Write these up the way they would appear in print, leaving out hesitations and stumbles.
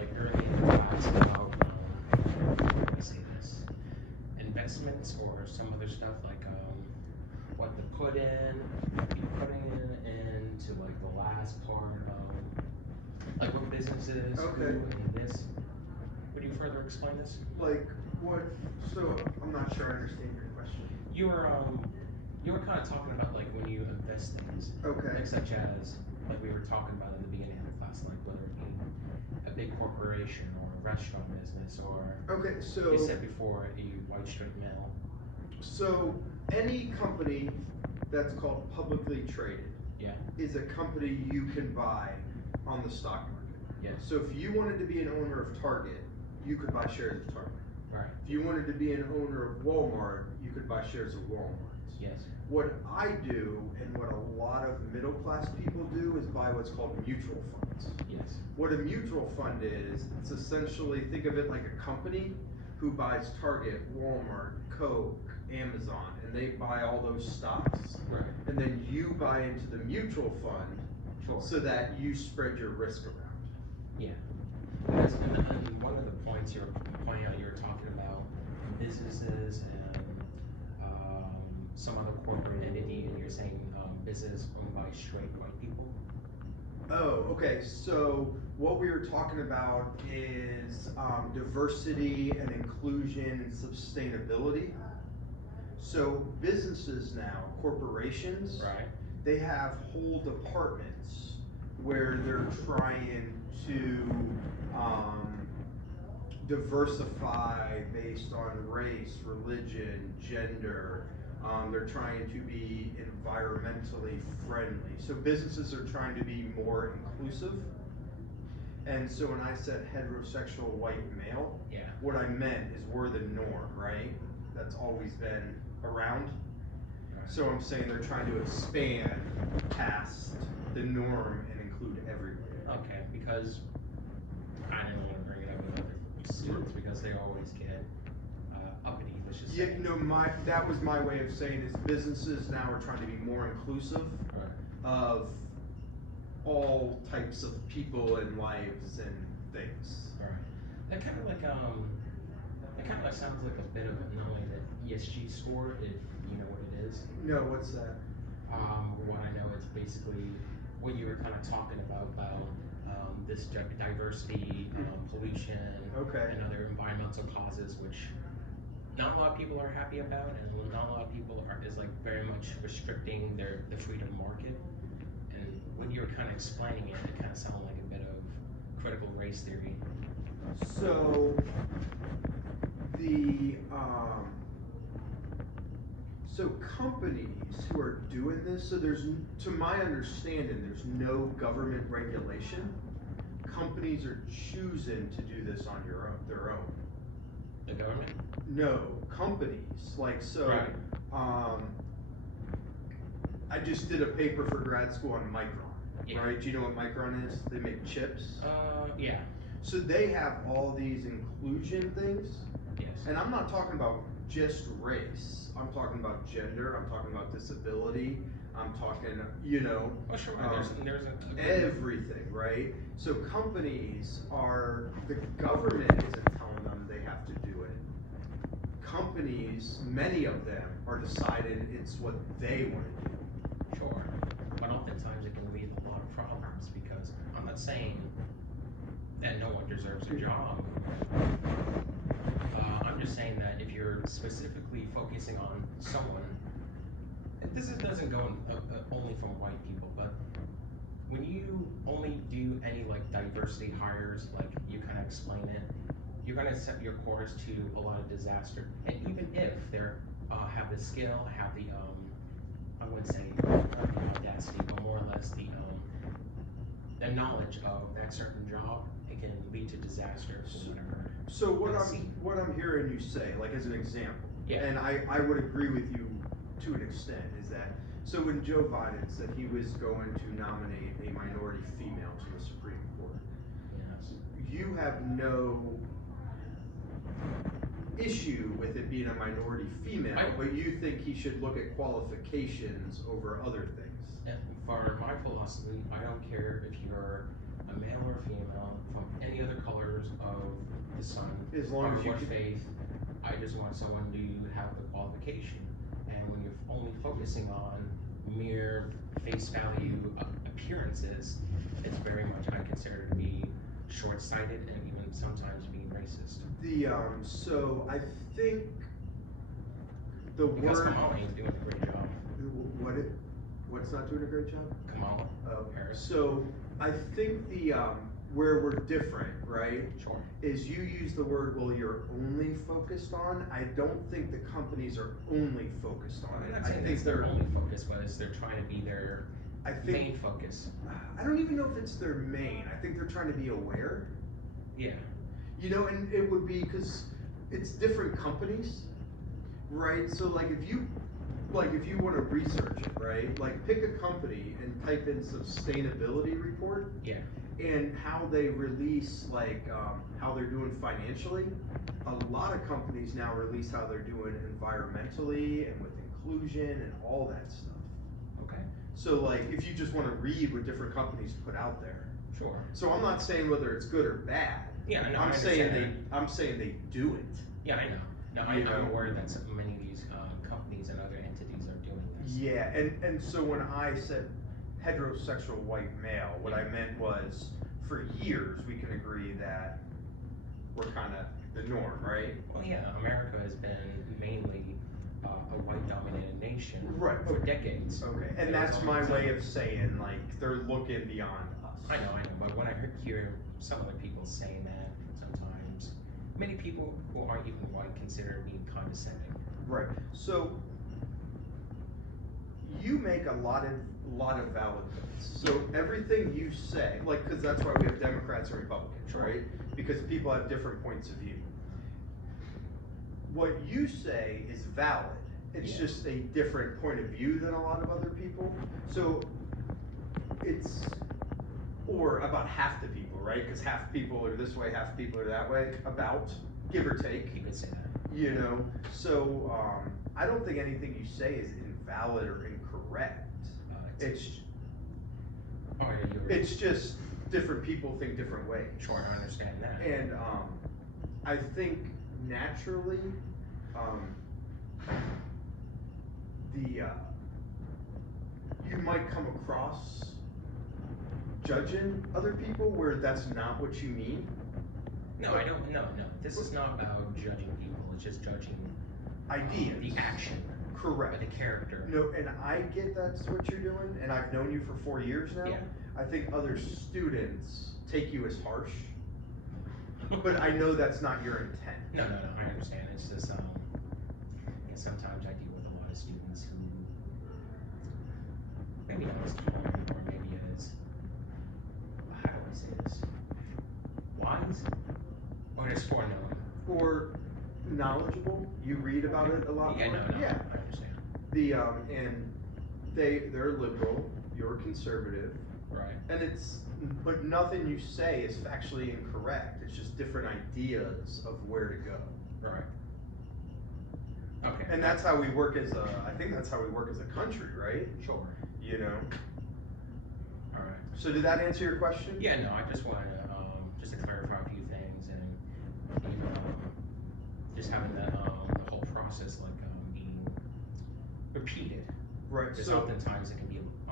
like early in the class about how do I say this? Investments or some other stuff like what to put in, be putting into like the last part of like what businesses Okay. do in this. Would you further explain this? Like what? So I'm not sure I understand your question. You were kind of talking about like when you invest things, Okay. like such as like we were talking about in the beginning of the class, like whether it be a big corporation or a restaurant business or Okay. you said before a white straight male. So any company that's called publicly traded Yeah. is a company you can buy on the stock market. Yes. So if you wanted to be an owner of Target, you could buy shares of Target. Right. If you wanted to be an owner of Walmart, you could buy shares of Walmart. Yes. What I do and what a lot of middle class people do is buy what's called mutual funds. Yes. What a mutual fund is, it's essentially, think of it like a company who buys Target, Walmart, Coke, Amazon, and they buy all those stocks. Right. And then you buy into the mutual fund Sure. so that you spread your risk around. Yeah. Because and one of the points you're pointing out, you're talking about businesses and some other corporate entity, and you're saying business owned by straight white people. Oh, okay. So what we were talking about is diversity and inclusion and sustainability. So businesses now, corporations, Right. they have whole departments where they're trying to diversify based on race, religion, gender. They're trying to be environmentally friendly. So businesses are trying to be more inclusive. And so when I said heterosexual white male, Yeah. what I meant is we're the norm, right? That's always been around. Right. So I'm saying they're trying to expand past the norm and include everyone. Okay, because I didn't want to bring it up with other students because they always get uppity. Let's just Yeah, say. no, that was my way of saying is businesses now are trying to be more inclusive Right. of all types of people and lives and things. Right. That kind of like sounds like a bit of not only the ESG score, if you know what it is. No, what's that? What I know is basically what you were kind of talking about this diversity, pollution, Okay. and other environmental causes, which not a lot of people are happy about, and not a lot of people is like very much restricting the freedom market. And when you were kind of explaining it, it kind of sounded like a bit of critical race theory. So the so companies who are doing this, so there's, to my understanding, there's no government regulation. Companies are choosing to do this on their own. The government? No, companies. Like, so, Right. I just did a paper for grad school on Micron, Yeah. right? Do you know what Micron is? They make chips. Yeah. So they have all these inclusion things. Yes. And I'm not talking about just race. I'm talking about gender. I'm talking about disability. I'm talking, Well, sure. There's a everything, right? So companies the government isn't telling them they have to do it. Companies, many of them, are deciding it's what they want to do. Sure, but oftentimes it can lead to a lot of problems because I'm not saying that no one deserves a job. I'm just saying that if you're specifically focusing on someone, and doesn't go only from white people, but when you only do any like diversity hires, like you kind of explain it, you're going to set your course to a lot of disaster. And even if they have the skill, have the I wouldn't say audacity, but more or less the knowledge of that certain job, it can lead to disaster or whatever. So what I'm hearing you say, like as an example, Yeah. and I would agree with you to an extent, is that so when Joe Biden said he was going to nominate a minority female to the Supreme Court, Yes. you have no issue with it being a minority female, but you think he should look at qualifications over other things. And for my philosophy, I don't care if you're a male or a female, from any other color, focus on As long as you or can- faith. I just want someone to have the qualification. And when you're only focusing on mere face value appearances, it's very much I consider to be short-sighted and even sometimes being racist. So I think the Because word. Kamala ain't doing a great job. What's not doing a great job? Kamala Harris. So I think where we're different, right? Sure. Is you use the word, well, you're only focused on. I don't think the companies are only focused on I'm it. not I saying think that's their only focus, but it's they're trying to be their main focus. I don't even know if it's their main. I think they're trying to be aware. Yeah. You know, and it would be because it's different companies, right? So like if you want to research it, right? Like pick a company and type in sustainability report. Yeah. And how they release how they're doing financially. A lot of companies now release how they're doing environmentally and with inclusion and all that stuff. Okay. So like if you just want to read what different companies put out there. Sure. So I'm not saying whether it's good or bad. Yeah, I know. I'm saying they do it. Yeah, I know. No, I'm aware that many of these companies and other entities are doing this. Yeah, and so when I said heterosexual white male, what I meant was for years we can agree that we're kind of the norm, right? Well, yeah, America has been mainly a white-dominated nation Right. for decades. Okay, and that's my way of saying like they're looking beyond us. I know, but when I hear some other people saying that, sometimes many people who aren't even white consider being condescending. Right. So you make a lot of valid points. So everything you say, like, because that's why we have Democrats and Republicans, Sure. right? Because people have different points of view. What you say is valid. It's just a different point of view than a lot of other people. So or about half the people, right? Because half people are this way, half people are that way, about, give or take. You could say that. You know, so I don't think anything you say is invalid or incorrect. It's just different people think different ways. Sure, I understand that. And I think naturally, you might come across judging other people where that's not what you mean. No, I don't. No. This is not about judging people. It's just judging ideas, the action, correct, the character. No, and I get that's what you're doing, and I've known you for 4 years now. Yeah. I think other students take you as harsh, but I know that's not your intent. No, I understand. It's just sometimes I deal with a lot of students who maybe not as tolerant or maybe as, how do I say this, wise or just foreknowing or knowledgeable. You read about it a lot more. Yeah, I understand. And they're liberal, you're conservative. Right. And but nothing you say is factually incorrect. It's just different ideas of where to go. Right. Okay. And that's how we work I think that's how we work as a country, right? Sure. You know? Alright. So did that answer your question? Yeah, no, I just wanted to, just to clarify a few things and, just having the whole process, being repeated. Right. Just oftentimes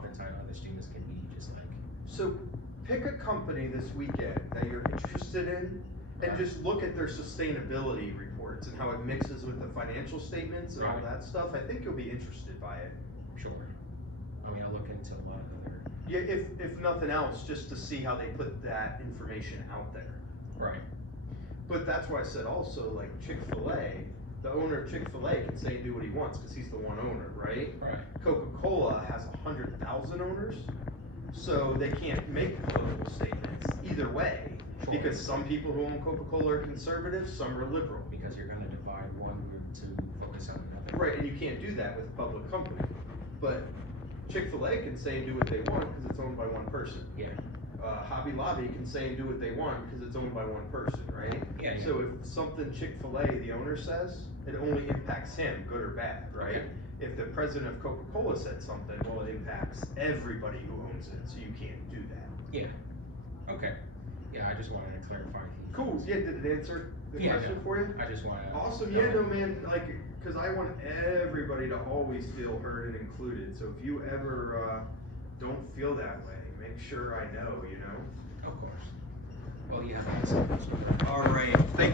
other students can be just like. So pick a company this weekend that you're interested in and just look at their sustainability reports and how it mixes with the financial statements and all that stuff. I think you'll be interested by it. Sure. I mean, I'll look into a lot of other. Yeah, if nothing else, just to see how they put that information out there. Right. But that's why I said also, like Chick-fil-A, the owner of Chick-fil-A can say and do what he wants because he's the one owner, right? Right. Coca-Cola has 100,000 owners, so they can't make political statements either way. Sure. Because some people who own Coca-Cola are conservative, some are liberal. Because you're going to divide one group to focus on another. Right, and you can't do that with a public company. But Chick-fil-A can say and do what they want because it's owned by one person. Yeah. Hobby Lobby can say and do what they want because it's owned by one person, right? Yeah. So if something Chick-fil-A, the owner says, it only impacts him, good or bad, right? Okay. If the president of Coca-Cola said something, well, it impacts everybody who owns it, so you can't do that. Yeah. Okay. Yeah, I just wanted to clarify. Cool, yeah, did it answer the Yeah, question no, for you? I just want to. Awesome, yeah, no, man, like, cause I want everybody to always feel heard and included, so if you ever, don't feel that way, make sure I know, you know? Of course. Well, you have a nice evening. Alright, thank you.